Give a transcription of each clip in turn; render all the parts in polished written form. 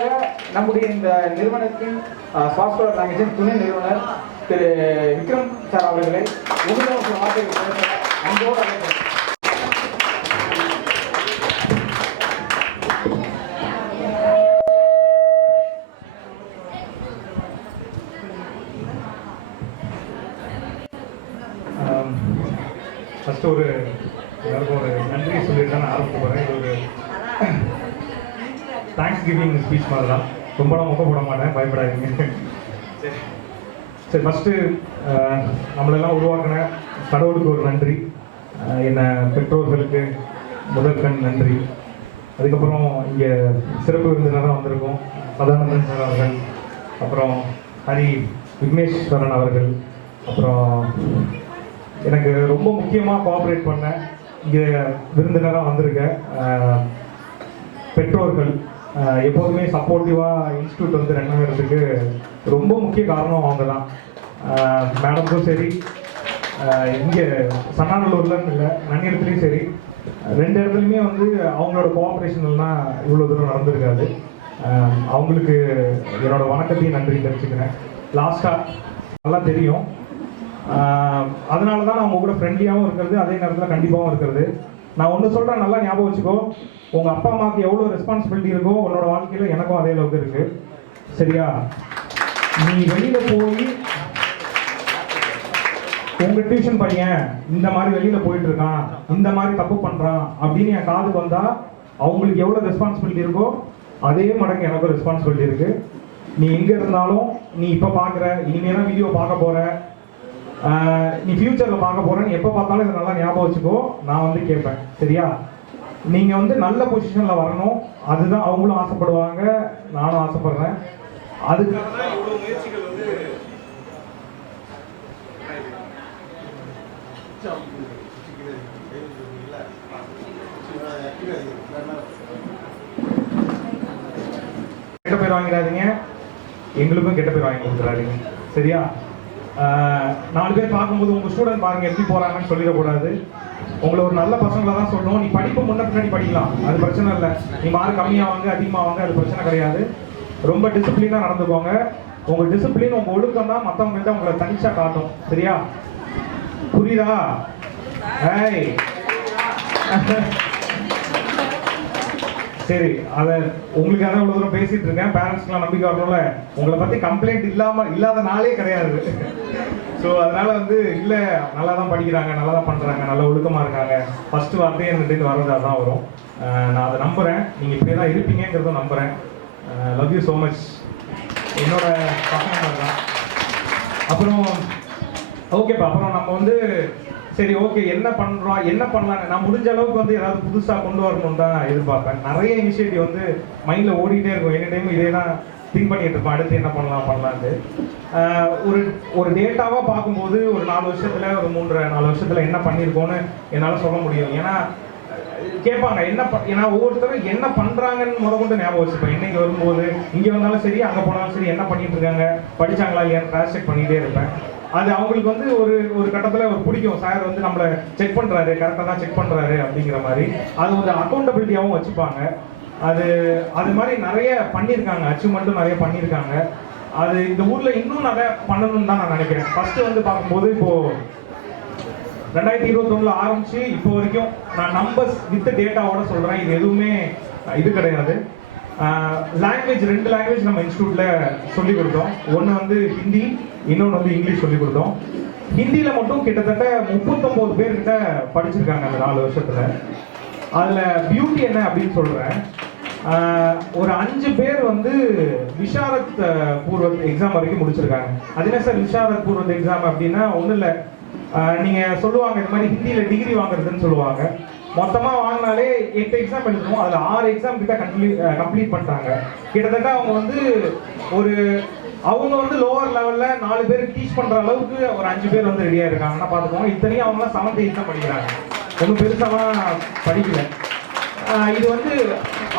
அடுத்ததாக நம்முடைய இந்த நிறுவனத்தின் சாஃப்ட்வேர் லாங்குவேஜின் துணை நிறுவனர் திரு விக்ரம் சார் அவர்களை உங்களிடம் வார்த்தை பேச அன்போடு அழைக்கிறேன். ஃபஸ்ட்டு எல்லாருக்கும் ஒரு நன்றி சொல்லிட்டு தான் நான் ஆரம்பிக்க போகிறேன். இது ஒரு தேங்க்ஸ் கிவிங் ஸ்பீச் மாதிரி தான். ரொம்பலாம் முக போட மாட்டேன், பயப்படாதீங்க. சரி, ஃபஸ்ட்டு நம்மளெல்லாம் உருவாக்கின கடவுளுக்கு ஒரு நன்றி, என்னை பெற்றோர்களுக்கு முதற்கண் நன்றி. அதுக்கப்புறம் இங்கே சிறப்பு விருந்தினராக வந்திருக்கோம் சதானந்தன் சார் அவர்கள், அப்புறம் விக்னேஸ்வரன் அவர்கள், அப்புறம் எனக்கு ரொம்ப முக்கியமாக கோஆப்ரேட் பண்ண இங்கே விருந்தினராக வந்திருக்க பெற்றோர்கள், எப்போதுமே சப்போர்ட்டிவாக இன்ஸ்டியூட் வந்து ரன் ஆகிறதுக்கு ரொம்ப முக்கிய காரணம் அவங்க தான். மேடமுக்கும் சரி, இங்கே சன்னாநல்லூர்லன்னு இல்லை, நன்னிடத்துலையும் சரி, ரெண்டு இடத்துலையுமே வந்து அவங்களோட கோஆப்ரேஷன்லாம் இவ்வளோ தூரம் நடந்திருக்காது. அவங்களுக்கு என்னோட வணக்கத்தையும் நன்றி தெரிஞ்சுக்கிறேன். லாஸ்ட்டாக நல்லா தெரியும், அதனால தான் நான் உங்க கூட ஃப்ரெண்ட்லியாகவும் இருக்கிறது, அதே நேரத்தில் கண்டிப்பாகவும் இருக்கிறது. நான் ஒன்று சொல்கிறேன், நல்லா ஞாபகம் வச்சுக்கோ. உங்கள் அப்பா அம்மாவுக்கு எவ்வளோ ரெஸ்பான்சிபிலிட்டி இருக்கோ உன்னோட வாழ்க்கையில் எனக்கும் அதே அளவுக்கு இருக்குது. சரியா? நீ வெளியில் போய் உங்கள் டியூஷன் பையன் இந்த மாதிரி வெளியில் போயிட்டு இருக்கான், இந்த மாதிரி தப்பு பண்ணுறான் அப்படின்னு என் காதுக்கு வந்தால் அவங்களுக்கு எவ்வளோ ரெஸ்பான்சிபிலிட்டி இருக்கோ அதே மடங்கு எனக்கும் ரெஸ்பான்சிபிலிட்டி இருக்குது. நீ எங்கே இருந்தாலும், நீ இப்போ பார்க்குற, இனிமேல் வீடியோ பார்க்க போகிற, நீ ஃபியூச்சரில் பார்க்க போகிறேன்னு எப்போ பார்த்தாலும் இதை நல்லா ஞாபகம் வச்சுக்கோ. நான் வந்து கேட்பேன், சரியா? நீங்கள் வந்து நல்ல பொசிஷனில் வரணும், அதுதான் அவங்களும் ஆசைப்படுவாங்க, நானும் ஆசைப்படுறேன். அதுக்காக தான் இவ்வளோ முயற்சிகள் வந்து கெட்ட பேர் வாங்கிறாதீங்க, எங்களுக்கும் கெட்ட பேர் வாங்கி கொடுத்துறாதீங்க, சரியா? 4 பேர் பார்க்கும்போது உங்கள் ஸ்டூடெண்ட் பாருங்க எப்படி போகிறாங்கன்னு சொல்லிடக்கூடாது. உங்களை ஒரு நல்ல பசங்களை தான் சொல்லணும். நீ படிப்பு முன்ன பின்னாடி படிக்கலாம், அது பிரச்சனை இல்லை. நீ மார்க் கம்மியாக வாங்க அதிகமாக வாங்க, அது பிரச்சனை கிடையாது. ரொம்ப டிசிப்ளினாக நடந்துக்கோங்க. உங்கள் டிசிப்ளின், உங்கள் ஒழுக்கம் தான் மற்றவங்கள்ட்ட உங்களை தனிச்சா காட்டும், சரியா? புரியுதா? ஏய் சரி, அதை உங்களுக்கு அதான் இவ்வளோ தூரம் பேசிட்டு இருக்கேன். பேரண்ட்ஸ்க்குலாம் நம்பிக்கை வரணும்ல. உங்களை பற்றி கம்ப்ளைண்ட் இல்லாத நாளே கிடையாது. ஸோ அதனால வந்து இல்லை, நல்லா தான் படிக்கிறாங்க, நல்லா தான் பண்ணுறாங்க, நல்ல ஒழுக்கமாக இருக்காங்க, ஃபஸ்ட்டு வார்த்தையே என்கிட்ட வர்றது அதான் வரும். நான் அதை நம்புகிறேன். நீங்கள் இப்படியே தான் இருப்பீங்கிறதும் நம்புகிறேன். Love you so much. என்னோட பசங்க தான். அப்புறம் ஓகேப்பா, அப்புறம் நம்ம வந்து சரி ஓகே என்ன பண்ணுறோம், என்ன பண்ணலாம், நான் முடிஞ்ச அளவுக்கு வந்து ஏதாவது புதுசாக கொண்டு வரணும்னு தான் எதிர்பார்ப்பேன். நிறைய இனிஷியேட்டிவ் வந்து மைண்டில் ஓடிட்டே இருக்கும், எனி டைம் இதே தான் திங்க் பண்ணிட்டு இருப்பேன், அடுத்து என்ன பண்ணலான்ட்டு. ஒரு டேட்டாவாக பார்க்கும்போது ஒரு 4 வருஷத்தில், ஒரு 3-4 வருஷத்தில் என்ன பண்ணியிருக்கோன்னு என்னால் சொல்ல முடியும். ஏன்னா கேட்பாங்க ஏன்னா ஒவ்வொருத்தரும் என்ன பண்ணுறாங்கன்னு கொண்டு ஞாபகம் வச்சுப்பேன். இன்னைக்கு வரும்போது இங்கே வந்தாலும் சரி, அங்கே போனாலும் சரி, என்ன பண்ணிட்டு இருக்காங்க, படித்தாங்களா இல்லையான்னு கிராஸ் செக் பண்ணிகிட்டே இருப்பேன். அது அவங்களுக்கு வந்து ஒரு கட்டத்தில் ஒரு பிடிக்கும். சார் வந்து நம்மளை செக் பண்ணுறாரு, கரெக்டாக தான் செக் பண்ணுறாரு அப்படிங்கிற மாதிரி. அது ஒரு அக்கௌண்டபிலிட்டியாகவும் வச்சுப்பாங்க. அது மாதிரி நிறைய பண்ணியிருக்காங்க, அச்சீவ்மெண்ட்டும் நிறைய பண்ணியிருக்காங்க. அது இந்த ஊரில் இன்னும் நிறைய பண்ணணும்னு தான் நான் நினைக்கிறேன். ஃபஸ்ட்டு வந்து பார்க்கும்போது இப்போது 2021 ஆரம்பித்து இப்போ வரைக்கும் நான் நம்பர்ஸ் வித் டேட்டாவோட சொல்கிறேன். இது எதுவுமே இது கிடையாது. லாங்குவேஜ் 2 லாங்குவேஜ் நம்ம இன்ஸ்டியூட்டில் சொல்லிக் கொடுத்தோம். ஒன்று வந்து ஹிந்தி, இன்னொன்று வந்து இங்கிலீஷ் சொல்லிக் கொடுத்தோம். ஹிந்தியில் மட்டும் கிட்டத்தட்ட 39 பேர்கிட்ட படிச்சிருக்காங்க அந்த 4 வருஷத்தில். அதில் பியூட்டி என்ன அப்படின்னு சொல்கிறேன். ஒரு 5 பேர் வந்து விஷாரத் பூர்வத் எக்ஸாம் வரைக்கும் முடிச்சிருக்காங்க. அது என்ன சார் விஷாரத் பூர்வத் எக்ஸாம் அப்படின்னா ஒன்றும் இல்லை, நீங்கள் சொல்லுவாங்க இந்த மாதிரி ஹிந்தியில் டிகிரி வாங்குறதுன்னு சொல்லுவாங்க. மொத்தமாக வாங்கினாலே 8 எக்ஸாம் எழுதணும், அதில் 6 எக்ஸாம் கிட்ட கம்ப்ளீட் பண்ணிட்டாங்க. கிட்டத்தட்ட அவங்க வந்து லோவர் லெவலில் 4 பேர் டீச் பண்ணுற அளவுக்கு ஒரு 5 பேர் வந்து ரெடியாக இருக்காங்கன்னா பார்த்துக்கோங்க. இத்தனையும் அவங்களாம் 7th 8th தான் படிக்கிறாங்க, ஒன்றும் பெருசாலாம் படிக்கல. இது வந்து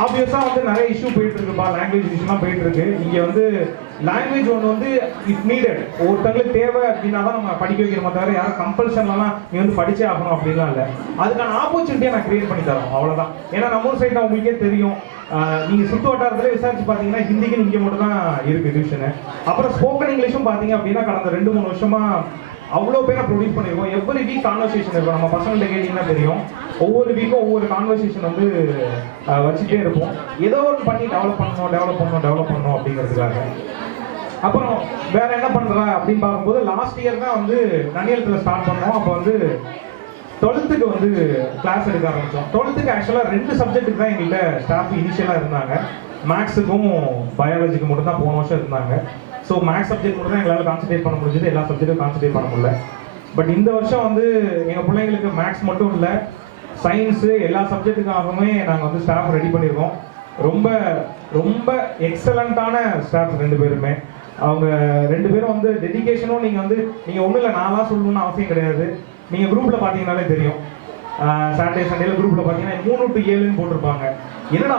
ஆப்வியஸாக வந்து நிறைய இஷ்யூ போயிட்டு இருக்குப்பா, லாங்குவேஜ் இஷ்யூலாம் போயிட்டு இருக்கு. இங்கே வந்து லாங்குவேஜ் ஒன்று வந்து இட் நீடட், ஒருத்தங்களுக்கு தேவை அப்படின்னா தான் நம்ம படிக்க வைக்கிறோம், தவிர யாரும் கம்பல்ஷன்லாம் நீ வந்து படிச்சே ஆகணும் அப்படின்லாம் இல்லை. அதுக்கான ஆப்பர்ச்சுனிட்டியை நான் கிரியேட் பண்ணி தரோம், அவ்வளோதான். ஏன்னா நம்ம ஊர் சைடு உங்களுக்கே தெரியும், நீங்க சுத்து வட்டாரத்துல விசாரிச்சு பாத்தீங்கன்னா ஹிந்திக்கு இங்க மட்டும் தான் இருக்கு டிவிஷனு. அப்புறம் ஸ்போக்கன் இங்கிலீஷும் பாத்தீங்க அப்படின்னா கடந்த 2-3 வருஷமா அவ்வளோ பேரை ப்ரொடியூஸ் பண்ணியிருக்கோம். எவ்ரி வீக் கான்வர்சேஷன் இருக்கும். நம்ம பசங்கள்ட்ட கேட்டிங்கன்னா தெரியும், ஒவ்வொரு வீக்கும் ஒவ்வொரு கான்வர்சேஷன் வந்து வச்சுட்டே இருப்போம். ஏதோ ஒன்று பண்ணி டெவலப் பண்ணணும் அப்படிங்கிறதுக்காக. அப்புறம் வேற என்ன பண்றா அப்படின்னு பார்க்கும்போது லாஸ்ட் இயர் தான் வந்து நன்னியலத்தில் ஸ்டார்ட் பண்ணோம். அப்போ வந்து 12th வந்து கிளாஸ் எடுக்க ஆரம்பித்தோம். 12th ஆக்சுவலாக 2 சப்ஜெக்ட்டுக்கு தான் எங்கள்கிட்ட ஸ்டாஃப் இனிஷியலாக இருந்தாங்க. மேக்ஸுக்கும் பயாலஜிக்கு மட்டும் தான் போன வருஷம் இருந்தாங்க. ஸோ மேக்ஸ் சப்ஜெக்ட் மட்டும் தான் எங்களால் கான்சன்ட்ரேட் பண்ண முடிஞ்சது, எல்லா சப்ஜெக்ட்டும் கான்சன்ட்ரேட் பண்ண முடியல. பட் இந்த வருஷம் வந்து எங்கள் பிள்ளைங்களுக்கு மேக்ஸ் மட்டும் இல்லை, சயின்ஸு எல்லா சப்ஜெக்ட்டுக்காகவுமே நாங்கள் வந்து ஸ்டாஃப் ரெடி பண்ணியிருக்கோம். ரொம்ப ரொம்ப எக்ஸலண்ட்டான ஸ்டாஃப் 2 பேருமே. அவங்க 2 பேரும் வந்து டெடிகேஷனும் நீங்கள் ஒன்றும் இல்லை, நான்லாம் சொல்லணும்னு அவசியம் கிடையாது. நீங்கள் குரூப்பில் பார்த்தீங்கன்னாலே தெரியும். சாட்டர்டே சண்டேல குரூப்பில் பார்த்தீங்கன்னா 3 to 7ன்னு போட்டிருப்பாங்க. என்னடா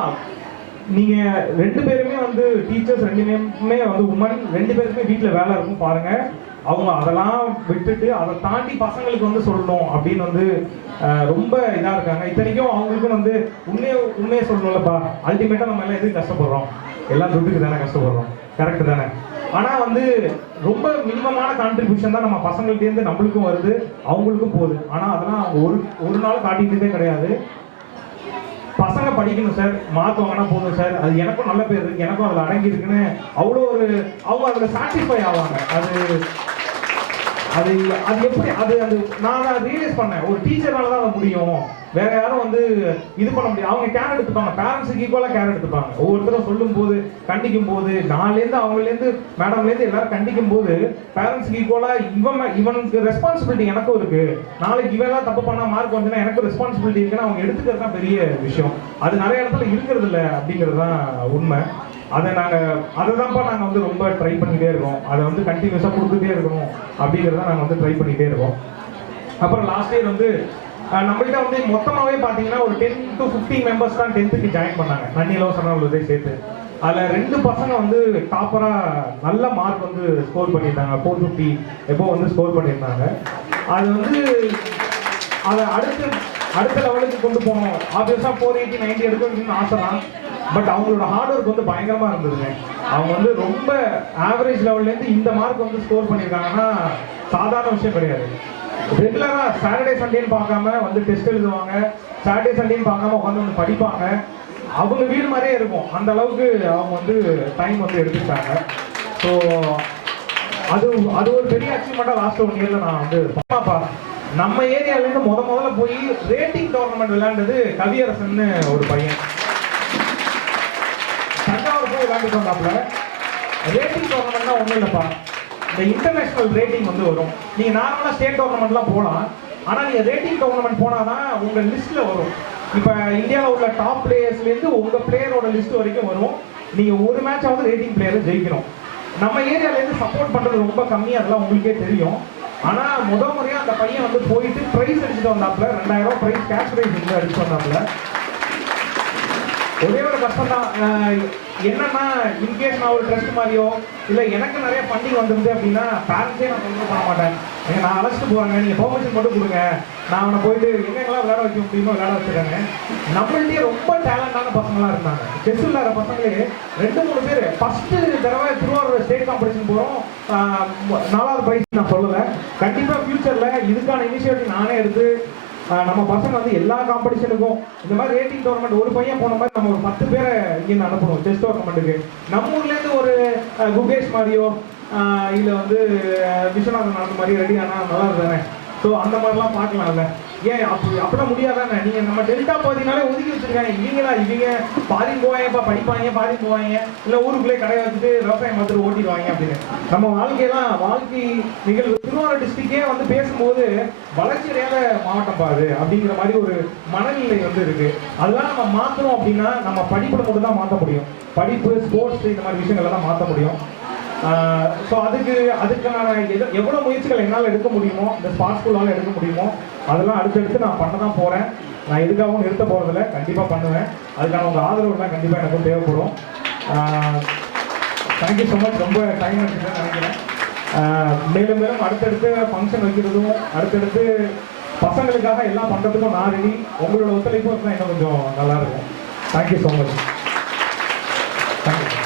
நீங்கள் 2 பேருமே வந்து டீச்சர்ஸ், 2 பேருமே வந்து உமன், 2 பேருமே வீட்டில் வேலை இருக்கும் பாருங்கள். அவங்க அதெல்லாம் விட்டுட்டு அதை தாண்டி பசங்களுக்கு வந்து சொல்லணும் அப்படின்னு வந்து ரொம்ப இதாக இருக்காங்க. இத்தனைக்கும் அவங்களுக்கும் வந்து உண்மையை சொல்லணும்லப்பா, அல்டிமேட்டாக நம்ம எல்லாம் எதுக்கு கஷ்டப்படுறோம், எல்லாம் துட்டுக்கு தானே கஷ்டப்படுறோம், கரெக்டு தானே. ஆனால் வந்து ரொம்ப மினிமமான கான்ட்ரிபியூஷன் தான் நம்ம பசங்கள்டேருந்து நம்மளுக்கும் வருது, அவங்களுக்கும் போகுது. ஆனால் அதெல்லாம் ஒரு நாள் காட்டிக்கிட்டே கிடையாது. பசங்க படிக்கணும் சார், மார்க் வாங்கினா போதும் சார், அது எனக்கும் நல்ல பேர் இருக்கு, எனக்கும் அதில் அடங்கி இருக்குன்னு அவ்வளோ அவங்க அதில் சாட்டிஸ்ஃபை ஆவாங்க. அது எப்படி அது நான் அதை ரியலைஸ் பண்ணேன். ஒரு டீச்சர்னால தான் அது முடியும், வேற யாரும் வந்து இது பண்ண முடியும். அவங்க கேர் எடுத்துப்பாங்க, பேரண்ட்ஸுக்கு ஈக்குவலாக கேர் எடுத்துப்பாங்க. ஒவ்வொருத்தரும் சொல்லும் போது, கண்டிக்கும் போது, நான்லேருந்து அவங்கலேருந்து மேடம்லேருந்து எல்லாரும் கண்டிக்கும் போது பேரண்ட்ஸுக்கு ஈக்குவலாக இவனுக்கு ரெஸ்பான்சிபிலிட்டி எனக்கும் இருக்கு, நாளைக்கு இவெல்லாம் தப்பு பண்ணா மார்க் வந்துன்னா எனக்கு ரெஸ்பான்சிபிலிட்டி இருக்குன்னு அவங்க எடுத்துக்கிறது தான் பெரிய விஷயம். அது நிறைய இடத்துல இருக்கிறது இல்லை அப்படிங்கிறது தான் உண்மை. அதை தான்ப்பா நாங்கள் வந்து ரொம்ப ட்ரை பண்ணிகிட்டே இருக்கோம். அதை வந்து கண்டினியூஸாக கொடுத்துட்டே இருக்கணும் அப்படிங்கிறத நாங்கள் வந்து ட்ரை பண்ணிகிட்டே இருக்கோம். அப்புறம் லாஸ்ட் இயர் வந்து நம்மள்கிட்ட வந்து மொத்தமாகவே பார்த்தீங்கன்னா ஒரு 10 to 15 மெம்பர்ஸ் தான் 10th ஜாயின் பண்ணாங்க, நன்னிலம் சரணாலயத்தை சேர்த்து. அதில் 2 பசங்க வந்து டாப்பராக நல்ல மார்க் வந்து ஸ்கோர் பண்ணியிருந்தாங்க, 450 எப்போ வந்து ஸ்கோர் பண்ணியிருந்தாங்க. அது வந்து அதை அடுத்த லெவலுக்கு கொண்டு போகணும். ஆப்வியஸாக 480, 90 எடுக்கணும்னு ஆசை தான். பட் அவங்களோட ஹார்ட் ஒர்க் வந்து பயங்கரமாக இருந்ததுங்க. அவங்க வந்து ரொம்ப ஆவரேஜ் லெவல்லேருந்து இந்த மார்க் வந்து ஸ்கோர் பண்ணியிருக்காங்கன்னா சாதாரண விஷயம் கிடையாது. ரெகுலராக சாட்டர்டே சண்டேன்னு பார்க்காம வந்து டெஸ்ட் எழுதுவாங்க, சாட்டர்டே சண்டேன்னு பார்க்காம உட்காந்து வந்து படிப்பாங்க. அவங்க வீடு மாதிரியே இருக்கும், அந்த அளவுக்கு அவங்க வந்து டைம் வந்து எடுத்துக்கிட்டாங்க. ஸோ அது ஒரு பெரிய அச்சீவ்மெண்ட்டாக லாஸ்ட் 1 இயரில் நான் வந்து பாப்பா நம்ம ஏரியாவிலேருந்து முதல்ல போய் ரேட்டிங் டோர்னமெண்ட் விளையாண்டது கவியரசன்னு ஒரு பையன். தஞ்சாவூர் போய் விளையாண்டுட்டு வந்தாப்புல. ரேட்டிங் டோர்னமெண்ட்னா ஒன்றும் இல்லைப்பா, இந்த இன்டர்நேஷனல் ரேட்டிங் வந்து வரும். நீங்கள் நார்மலாக ஸ்டேட் டோர்னமெண்ட்லாம் போகலாம், ஆனால் நீங்கள் ரேட்டிங் டோர்னமெண்ட் போனால் தான் உங்கள் லிஸ்ட்டில் வரும். இப்போ இந்தியாவில் உள்ள டாப் பிளேயர்ஸ்லேருந்து உங்கள் பிளேயரோட லிஸ்ட் வரைக்கும் வரும். நீங்கள் ஒரு மேட்சாவது ரேட்டிங் பிளேயரை ஜெயிக்கணும். நம்ம ஏரியாவிலேருந்து சப்போர்ட் பண்ணுறது ரொம்ப கம்மி, அதெல்லாம் உங்களுக்கே தெரியும். ஆனால் முறையாக அந்த பையன் வந்து போயிட்டு ப்ரைஸ் அடிச்சுட்டு வந்தாப்புல, 2000 ப்ரைஸ், கேஷ் ப்ரைஸ் வந்து அடிச்சுட்டு வந்தாப்புல. ஒரே ஒரு கஷ்டம் தான் என்னன்னா, இன்கேஸ் நான் ஒரு ட்ரஸ்ட் மாதிரியோ இல்லை எனக்கு நிறைய ஃபண்டிங் வந்துருது அப்படின்னா பேரண்ட்ஸே நான் ஒன்றும் பண்ண மாட்டேன். நான் அழைச்சிட்டு போவாங்க, நீங்கள் பெர்மிஷன் மட்டும் கொடுங்க, நான் அவனை போயிட்டு எங்கெங்கெல்லாம் விளையாட வைக்க முடியுமோ விளையாட வச்சுருக்காங்க. நம்மள்டே ரொம்ப டேலண்டான பசங்களாம் இருந்தாங்க. செஸ் விளையாடுற பசங்களே 2-3 பேர் ஃபஸ்ட்டு தடவை திருவாரூர் ஸ்டேட் காம்படிஷன் போகிறோம், 4வது ப்ரைஸ் நான் சொல்லலை. கண்டிப்பாக ஃபியூச்சரில் இதுக்கான இனிஷியேட்டிவ் நானே எடுத்து நம்ம பசங்க வந்து எல்லா காம்படிஷனுக்கும் இந்த மாதிரி ரேட்டிங் டோர்னமெண்ட் ஒரு பையன் போன மாதிரி நம்ம ஒரு 10 பேரை இங்கேருந்து அனுப்பணும் செஸ் டோர்னமெண்ட்டுக்கு. நம்ம ஊர்லேருந்து ஒரு குகேஷ் மாதிரியோ இல்லை வந்து விஸ்வநாதன் அந்த மாதிரி ரெடி ஆனால் நல்லா இருக்குதானே. ஸோ அந்த மாதிரிலாம் பார்க்கலாம்ல. ஏன் அப்படிலாம் முடியாதானே. நீங்கள் நம்ம டெல்டா பகுதினாலே ஒதுக்கி வச்சுருக்காங்க. இவங்க பாதின்னு போவாங்கப்பா, படிப்பாங்க, பாதின்னு போவாங்க, இல்லை ஊருக்குள்ளே கடையை வச்சுட்டு விவசாயம் பார்த்துட்டு ஓட்டிடுவாங்க அப்படின்னு. நம்ம வாழ்க்கை நிகழ்வு திருவாரூர் டிஸ்ட்ரிக்டே வந்து பேசும்போது வளர்ச்சி அடையாத மாவட்டம் பாது அப்படிங்கிற மாதிரி ஒரு மனநிலை வந்து இருக்கு. அதெல்லாம் நம்ம மாற்றணும் அப்படின்னா நம்ம படிப்பில் மட்டும் தான் மாற்ற முடியும். படிப்பு, ஸ்போர்ட்ஸ் இந்த மாதிரி விஷயங்கள் தான் மாற்ற முடியும். ஸோ அதுக்கான எவ்வளோ முயற்சிகள் என்னால் எடுக்க முடியுமோ, இந்த ஸ்பாட் ஸ்கூலால் எடுக்க முடியுமோ அதெல்லாம் அடுத்தடுத்து நான் பண்ண தான் போகிறேன். நான் எதுக்காகவும் நிறுத்த போகிறதில்ல, கண்டிப்பாக பண்ணுவேன். அதுக்கான உங்கள் ஆதரவுலாம் கண்டிப்பாக எனக்கும் தேவைப்படும். Thank you so much. ரொம்ப டைம் எடுத்துன்னு நினைக்கிறேன். மேலும் மேலும் அடுத்தடுத்து ஃபங்க்ஷன் வைக்கிறதும் அடுத்தடுத்து பசங்களுக்காக எல்லாம் பண்ணுறதுக்கும் நான் ரெடி. உங்களோட ஒத்துழைப்பும் இருந்தால் இன்னும் கொஞ்சம் நல்லாயிருக்கும். Thank you so much. தேங்க்யூ